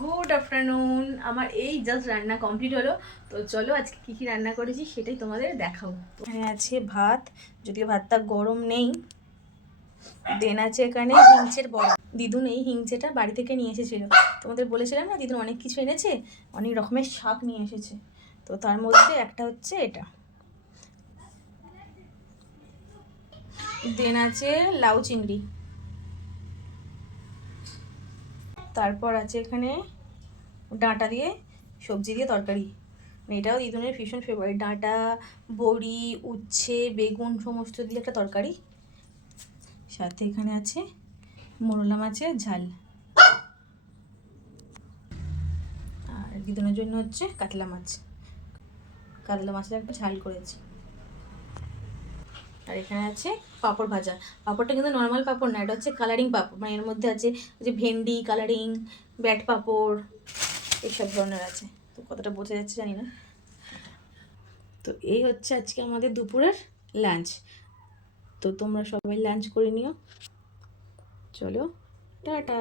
Good afternoon. আমার এই just রান্না কমপ্লিট হলো। তো চলো আজকে কী কী রান্না করেছি সেটাই তোমাদের দেখাবো। এখানে আছে ভাত, যদিও ভাতটা গরম নেই। দেন আছে এখানে হিংচের বড়া। দিদুন এই হিংচেটা বাড়ি থেকে নিয়ে এসেছিল, তোমাদের বলেছিলাম না দিদুন অনেক কিছু এনেছে, অনেক রকমের শাক নিয়ে এসেছে। তো তার মধ্যে একটা হচ্ছে এটা। দেন আছে লাউ চিংড়ি। তারপর আছে এখানে ডাঁটা দিয়ে সবজি দিয়ে তরকারি। এটাও দিদুনের ভীষণ ফেভারিট, ডাঁটা, বড়ি, উচ্ছে, বেগুন সমস্ত দিয়ে একটা তরকারি। সাথে এখানে আছে মোরলা মাছের ঝাল, আর দিদুনের জন্য হচ্ছে কাতলা মাছ। কাতলা মাছের একটা ঝাল করেছি। আর এখানে আছে পাঁপড় ভাজা। পাঁপড়টা কিন্তু নর্মাল পাঁপড় না, এটা হচ্ছে কালারিং পাঁপড়, মানে এর মধ্যে আছে যে ভেন্ডি কালারিং, ব্যাট পাঁপড়, এইসব ধরনের আছে। তো কতটা বোঝা যাচ্ছে জানি না। তো এই হচ্ছে আজকে আমাদের দুপুরের লাঞ্চ। তো তোমরা সবাই লাঞ্চ করে নিও। চলো টাটা।